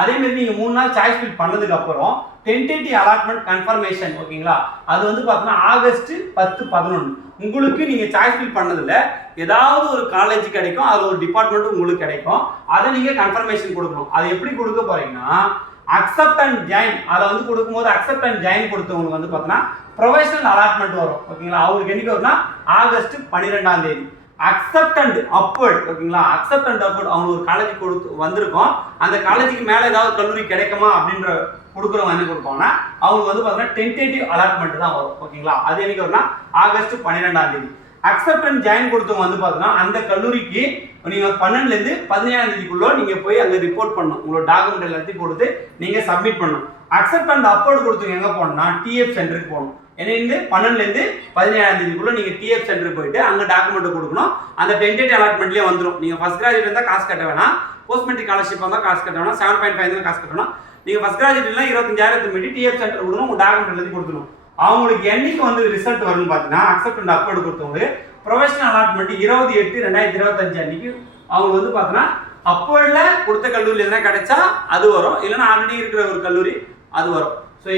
அதே மாதிரி நீங்கள் 3 நாள் சாய்ஸ் ஃபில் பண்ணதுக்கு அப்புறம் டென்டேட்டிவ் அலாட்மெண்ட் கன்ஃபர்மேஷன் ஓகேங்களா, அது வந்து பார்த்தீங்கன்னா ஆகஸ்ட் 10-11 உங்களுக்கு நீங்கள் சாய்ஸ் ஃபில் பண்ணதில் ஏதாவது ஒரு காலேஜ் கிடைக்கும், அது ஒரு டிபார்ட்மெண்ட் உங்களுக்கு கிடைக்கும், அதை நீங்கள் கன்ஃபர்மேஷன் கொடுக்கணும். அதை எப்படி கொடுக்க போறீங்கன்னா அக்செப்ட் அண்ட் ஜாயின், அதை வந்து கொடுக்கும்போது அக்செப்ட் அண்ட் ஜாயின் கொடுத்தவங்களுக்கு வந்து பார்த்தீங்கன்னா ப்ரொஃபஷனல் அலாட்மெண்ட் வரும் ஓகேங்களா. அவங்களுக்கு என்னைக்கு வரும்னா ஆகஸ்ட் 12ஆம் தேதி. அக்செப்ட் அண்ட் அப்வர்ட் ஓகேங்களா, அக்செப்ட் அண்ட் அப்வர்ட் அவங்க ஒரு காலேஜ் கொடுத்து வந்திருக்கோம், அந்த காலேஜுக்கு மேலே ஏதாவது கல்லூரி கிடைக்குமா அப்படின்ற கொடுக்குறவங்க என்ன கொடுப்பாங்கன்னா அவங்களுக்கு வந்து பார்த்தீங்கன்னா டென்டேட்டிவ் அலாட்மெண்ட் தான் வரும் ஓகேங்களா. அது என்னைக்கு வரும்னா ஆகஸ்ட் 12ஆம் தேதி. அக்செப்ட் அண்ட் ஜாயின் கொடுத்தவங்க வந்து பார்த்தீங்கன்னா அந்த கல்லூரிக்கு நீங்கள் 12லேருந்து 17ஆம் தேதிக்குள்ள நீங்கள் போய் அங்கே ரிப்போர்ட் பண்ணணும், உங்களோட டாக்குமெண்ட் எல்லாத்தையும் கொடுத்து நீங்கள் சப்மிட் பண்ணணும். அக்செப்ட் அண்ட் அப்வர்ட் கொடுத்தவங்க எங்கே போகணும்னா டிஎஃப் சென்டருக்கு போகணும். என்னைந்து 12லேருந்து 17ஆம் தேதிக்குள்ள நீங்கள் டிஎஃப் சென்டருக்கு போயிட்டு அங்கே டாக்குமெண்ட் கொடுக்கணும். அந்த டென்டேட்டிவ் அலாட்மெண்ட்லேயே வந்துடும். நீங்கள் ஃபர்ஸ்ட் கிராஜுவேட் இருந்தால் காசு கட்ட வேணாம், போஸ்ட் மெட்ரிக் ஸ்காலர்ஷிப் இருந்தால் காசு கட்ட வேணாம், 7.5 காசு கட்டணும். நீங்கள் ஃபர்ஸ்ட் கிராஜுவேட்லாம் 25,000 மீட்டி டிஎஃப் சென்டர் கொடுக்கணும், உங்கள் டாக்குமெண்ட் எல்லாத்தையும் கொடுக்கணும். அவங்களுக்கு என்னைக்கு வந்து ரிசல்ட் வரும்னு பார்த்தீங்கன்னா அக்செப்ட் அண்ட் அப்வர்ட் கொடுத்தவங்க ப்ரொஃபஷனல் அலாட்மெண்ட் 20/8/2025 அன்னைக்கு அவங்க வந்து பார்த்தீங்கன்னா அப்போல கொடுத்த கல்லூரியில் எதனா கிடைச்சா அது வரும், இல்லைன்னா ஆல்ரெடி இருக்கிற ஒரு கல்லூரி அது வரும். ஸோ